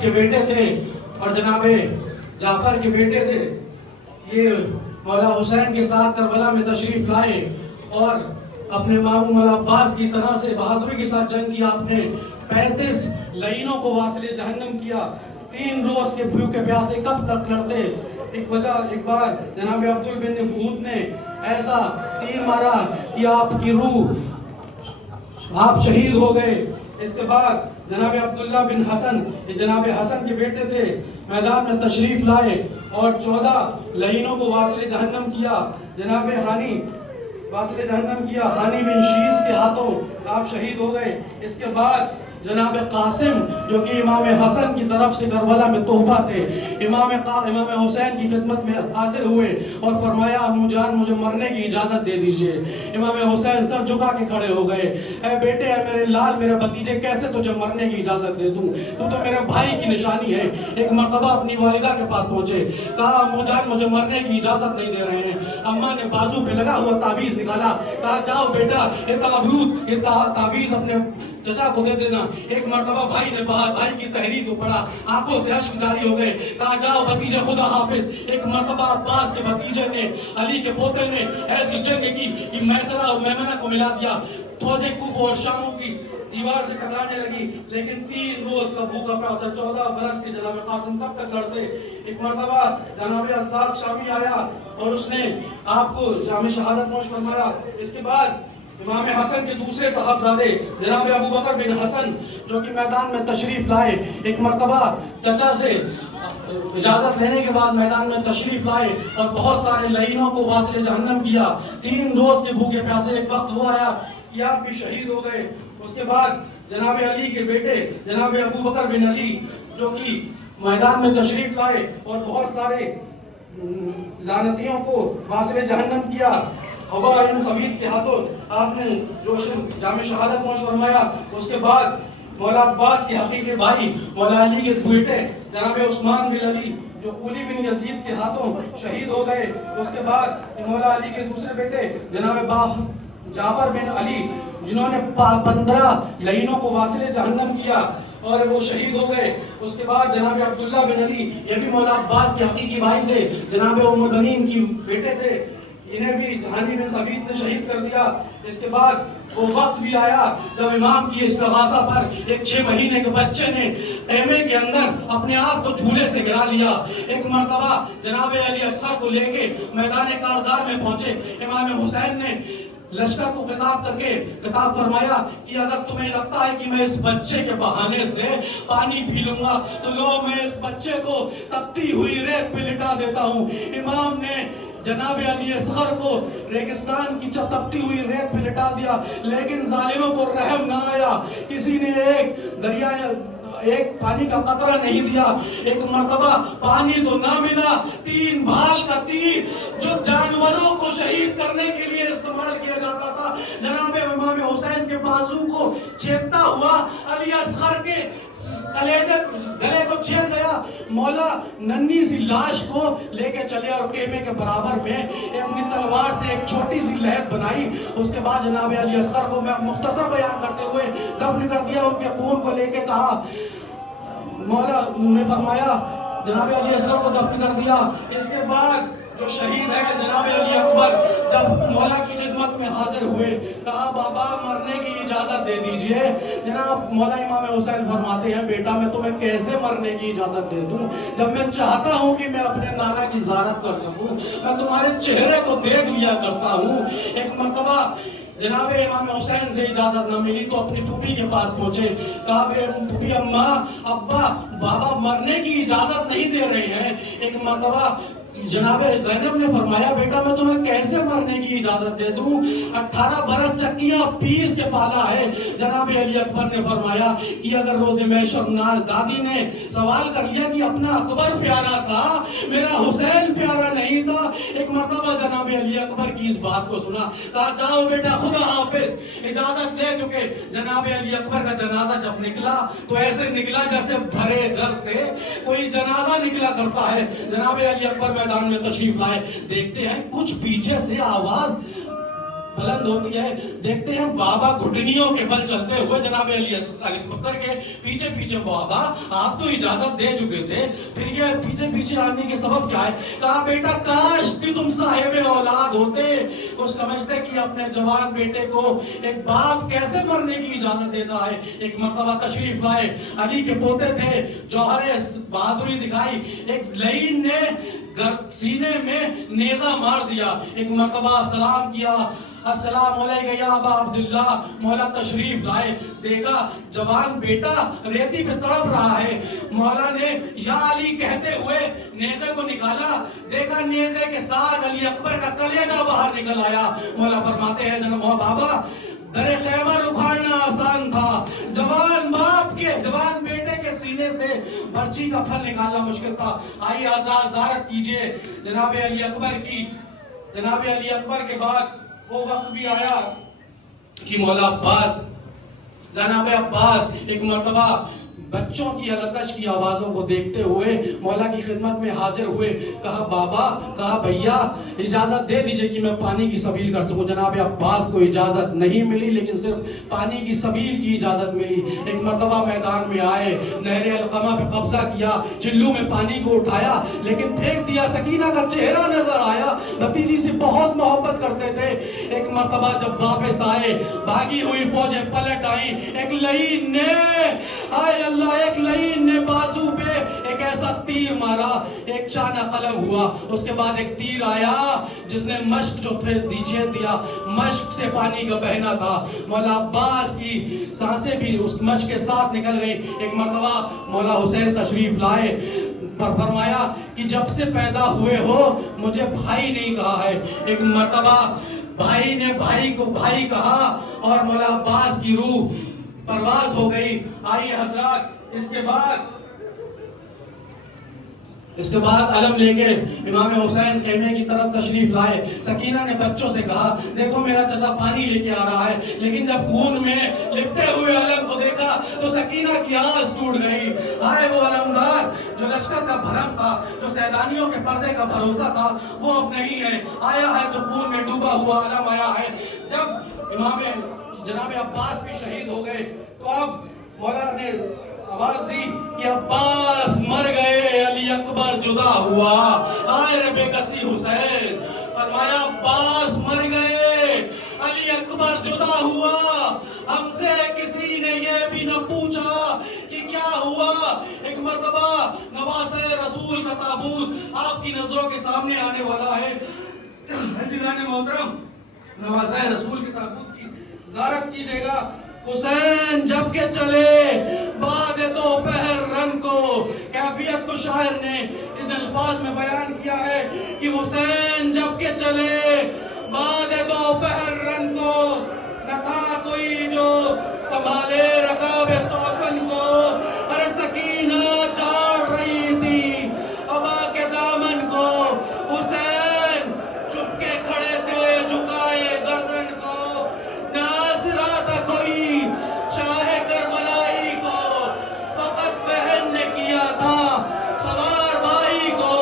کے بیٹے تھے اور جناب جعفر کے بیٹے تھے. یہ مولا حسین کے ساتھ کربلا میں تشریف لائے اور اپنے ماموں مولا عباس کی طرح سے بہادری کے ساتھ جنگ کیا. آپ نے 35 لعینوں کو واصل جہنم کیا. 3 روز کے بھوکے پیاسے کب تک لڑتے. ایک بار جناب عبدال بن بھوت نے ایسا تیر مارا کہ آپ کی روح آپ شہید ہو گئے. اس کے بعد جناب عبداللہ بن حسن، یہ جناب حسن کے بیٹے تھے، میدان میں تشریف لائے اور 14 لعینوں کو واصل جہنم کیا. جناب ہانی واصل جہنم کیا. ہانی بن شیس کے ہاتھوں آپ شہید ہو گئے. اس کے بعد جناب قاسم جو کہ امام حسن کی طرف سے کربلا میں تحفہ تھے، امام حسین کی خدمت میں حاضر ہوئے اور فرمایا امو جان مجھے مرنے کی اجازت دے دیجئے. امام حسین سر جھکا کے کھڑے ہو گئے. اے بیٹے، اے میرے لال، میرے بھتیجے، کیسے تجھے مرنے کی اجازت دے دوں؟ تو میرے بھائی کی نشانی ہے. ایک مرتبہ اپنی والدہ کے پاس پہنچے، کہا امو جان مجھے مرنے کی اجازت نہیں دے رہے ہیں. اماں نے بازو پہ لگا ہوا تعویذ نکالا، کہا جاؤ بیٹا یہ تعویذ اپنے چچا کو دے دینا. ایک مرتبہ بھائی نے بھائی کی تحریر کو پڑھا، آنکھوں سے اشک جاری ہو گئے. کہا جاؤ بھتیجے خدا حافظ. ایک مرتبہ عباس کے بھتیجے نے، علی کے پوتے نے ایسی جنگ کی کہ میسرہ اور میمنہ کو ملا دیا. فوجیں کوفہ اور شاموں کی دیوار سے ٹکرانے لگی. لیکن 3 روز کا بھوکا پیاسا 14 برس کے جناب قاسم کب تک لڑتے. ایک مرتبہ جناب ازداد شامی آیا اور اس نے آپ کو جام شہادت نوش فرمایا. اس کے بعد امام حسن کے دوسرے صاحبزادے جناب ابو بکر بن حسن جو کہ میدان میں تشریف لائے. ایک مرتبہ چچا سے اجازت لینے کے بعد میدان میں تشریف لائے اور بہت سارے لعینوں کو واصل جہنم کیا. 3 روز کے بھوکے پیاسے. ایک وقت وہ آیا کہ آپ بھی شہید ہو گئے. اس کے بعد جناب علی کے بیٹے جناب ابو بکر بن علی جو کہ میدان میں تشریف لائے اور بہت سارے لعنتیوں کو واصل جہنم کیا. ابا ابن سعید کے ہاتھوں آپ نے جو جام شہادت نوش فرمایا. اس کے بعد مولا عباس کے حقیقی بھائی مولا علی کے بیٹے جناب عثمان بن علی جو قلی بن یزید کے ہاتھوں شہید ہو گئے. اس کے بعد مولا علی کے دوسرے بیٹے جناب جعفر بن علی جنہوں نے 15 لعینوں کو واصل جہنم کیا اور وہ شہید ہو گئے. اس کے بعد جناب عبداللہ بن علی یہ بھی مولا عباس کے حقیقی بھائی تھے، جناب ام البنین کی بیٹے تھے. انہیں بھی ہانی بن ثابت نے شہید کر دیا. اس کے بعد وہ وقت بھی آیا جب امام کی استغاثہ پر ایک 6 مہینے کے بچے نے خیمے کے اندر اپنے آپ کو جھولے سے گرا لیا. ایک مرتبہ جناب علی اصغر کو لے کے میدان کارزار میں پہنچے. امام حسین نے لشکر کو خطاب کر کے خطاب فرمایا کہ اگر تمہیں لگتا ہے کہ میں اس بچے کے بہانے سے پانی پی لوں گا تو لو میں اس بچے کو تپتی ہوئی ریت پہ لٹا دیتا ہوں. امام نے جناب علی اصغر کو ریگستان کی تپتی ہوئی ریت پہ لٹا دیا، لیکن ظالموں کو رحم نہ آیا. کسی نے ایک پانی کا قطرہ نہیں دیا. ایک مرتبہ پانی تو نہ ملا. 3 بھال کا تیر جو جانوروں کو شہید کرنے کے لیے استعمال کیا جاتا تھا جناب امام حسین کے بازو کو چھیدتا ہوا علی اصغر کے گلے کو چھید گیا. مولا ننھی سی لاش کو لے کے چلے اور خیمے کے برابر میں اپنی تلوار سے ایک چھوٹی سی لہد بنائی. اس کے بعد جناب علی اصغر کو میں مختصر بیان کرتے ہوئے دفن کر دیا. ان کے خون کو لے کے کہا، مولا نے فرمایا جناب علی اصغر کو دفن کر دیا. اس کے بعد جو شہید ہے جناب علی اکبر جب مولا کی خدمت میں حاضر ہوئے، کہا بابا مرنے کی اجازت دے دیجئے. جناب مولا امام حسین فرماتے ہیں بیٹا میں تمہیں کیسے مرنے کی اجازت دے دوں جب میں چاہتا ہوں کہ میں اپنے نانا کی زیارت کر سکوں، میں تمہارے چہرے کو دیکھ لیا کرتا ہوں. ایک مرتبہ جناب امام حسین سے اجازت نہ ملی تو اپنی پھوپھی کے پاس پہنچے. کہا پھوپھی اماں ابا بابا مرنے کی اجازت نہیں دے رہے ہیں. ایک مرتبہ جناب زینب نے فرمایا بیٹا میں تمہیں کیسے مرنے کی اجازت دے دوں، 18 برس چکیاں پیس کے پالا ہے. جناب علی اکبر نے فرمایا کہ اگر روز محشر دادی نے سوال کر لیا کہ اپنا اکبر پیارا تھا میرا حسین پیارا نہیں تھا. ایک مرتبہ جناب علی اکبر کی اس بات کو سنا، کہا جاؤ بیٹا خدا حافظ، اجازت لے چکے. جناب علی اکبر کا جنازہ جب نکلا تو ایسے نکلا جیسے بھرے گھر سے کوئی جنازہ نکلا کرتا ہے. جناب علی اکبر میدان میں تشریف لائے. دیکھتے ہیں کچھ پیچھے سے آواز بلند ہوتی ہے. دیکھتے ہیں بابا گھٹنیوں کے بل چلتے ہوئے جناب علی اکبر کے پیچھے پیچھے. بابا آپ تو اجازت دے چکے تھے, پھر یہ پیچھے پیچھے آنے کے سبب کیا ہے؟ کہا بیٹا کاش بھی تم صاحب اولاد ہوتے. وہ سمجھتے کہ اپنے جوان بیٹے کو ایک باپ کیسے مرنے کی اجازت دیتا ہے. ایک مرتبہ تشریف لائے, علی کے پوتے تھے, جوہر بہادری دکھائی, ایک لعین نے سینے میں نیزہ مار دیا. ایک مرتبہ سلام کیا, السلام علیکم یا ابا عبداللہ. مولا تشریف لائے, دیکھا جوان بیٹا ریتی پہ تڑپ رہا ہے. مولا نے یا علی کہتے ہوئے نیزے کو نکالا, دیکھا نیزے کے ساتھ علی اکبر کا کلیجہ باہر نکل آیا. مولا فرماتے ہیں جناب بابا در خیبر اکھاڑنا آسان تھا, جوان باپ کے جوان بیٹے کے سینے سے برچی کا پھل نکالنا مشکل تھا. آئیے آزاد زیارت کیجئے جناب علی اکبر کی. جناب علی اکبر کے بعد وہ وقت بھی آیا کہ مولا عباس, جناب عباس ایک مرتبہ بچوں کی الکش کی آوازوں کو دیکھتے ہوئے مولا کی خدمت میں حاضر ہوئے. کہا بابا, کہا بھیا اجازت دے دیجئے کہ میں پانی کی سبیل کر سکوں. جناب عباس کو اجازت نہیں ملی, لیکن صرف پانی کی سبیل کی اجازت ملی. ایک مرتبہ میدان میں آئے, نہر القمہ پہ قبضہ کیا, چلو میں پانی کو اٹھایا لیکن پھینک دیا. سکینہ کا چہرہ نظر آیا, بھتیجی سے بہت محبت کرتے تھے. ایک مرتبہ جب واپس آئے, بھاگی ہوئی فوجیں پلٹ آئیں. ایک لعین نے آئے اللہ, ایک لعین نے بازو پہ ایک ایسا تیر مارا, ایک شانہ قلم ہوا. اس کے بعد ایک تیر آیا جس نے مشک جو تھے دیچے دیا, مشک سے پانی کا بہنا تھا. مولا عباس کی سانسیں بھی اس مشک کے ساتھ نکل گئی. ایک مرتبہ مولا حسین تشریف لائے, پر فرمایا کہ جب سے پیدا ہوئے ہو مجھے بھائی نہیں کہا ہے. ایک مرتبہ بھائی نے بھائی کو بھائی کہا اور مولا عباس کی روح پرواز ہو گئی. آئیے حضرات, اس کے بعد علم لے کے امام حسین خیمے کی طرف تشریف لائے. سکینہ نے بچوں سے کہا دیکھو میرا چچا پانی لے کے آ رہا ہے. لیکن جب خون میں لپٹے ہوئے علم کو دیکھا تو سکینہ کی آس ٹوٹ گئی. آئے وہ علمدار جو لشکر کا بھرم تھا, جو سیدانیوں کے پردے کا بھروسہ تھا, وہ اب نہیں ہے. آیا ہے تو خون میں ڈوبا ہوا علم آیا ہے. جب امام جناب عباس بھی شہید ہو گئے تو اب مولا نے آواز دی کہ عباس مر گئے, علی اکبر جدا ہوا. آئے رے بے کسی حسین, فرمایا عباس مر گئے, علی اکبر جدا ہوا. ہم سے کسی نے یہ بھی نہ پوچھا کہ کیا ہوا. ایک مرتبہ نواسۂ رسول کا تابوت آپ کی نظروں کے سامنے آنے والا ہے. عزیزان محترم, نواسۂ رسول کے تابوت کی زیارت کیجئے گا. حسین جب کے چلے بعد دوپہر رنگ کو, کیفیت کو شاعر نے ان الفاظ میں بیان کیا ہے کہ حسین جب کے چلے بعد دوپہر رنگ کو, نہ تھا کوئی جو سنبھالے رکاب توفن کو. ارے سکینہ چاڑ رہی تھی ابا کے دامن کو, حسین چپ کے کھڑے تھے جھکائے گردن کو. ناظرہ تھا کوئی شاہ کربلائی کو, فقط بہن نے کیا تھا سوار بھائی کو.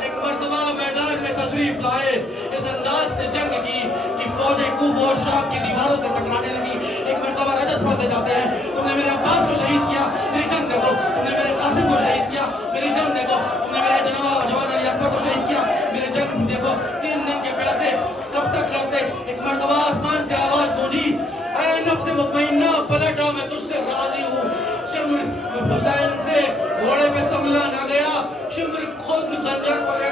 ایک مرتبہ میدان میں تشریف لائے, اس انداز سے جنگ کی کہ فوجیں کوفہ اور شام کی دیواروں سے ٹکرانے لگی. ایک مرتبہ رجس پڑھتے جاتے ہیں, تم نے میرے عباس کو شہید کیا, میری جنگ دیکھو. تم نے میرے قاسم کو شہید کیا, میری جنگ دیکھو. تم نے میرے جوان علی اکبر کو شہید کیا, میری جنگ دیکھو. 3 دن کے پیاسے کب تک لڑتے. ایک مرتبہ آسمان سے آواز گونجی, اے نفس مطمئنہ پلٹا میں تجھ سے راضی ہوں. شمر حسین سے گھوڑے پہ سنبھلا نہ گیا, شمر خود خنجر کو لے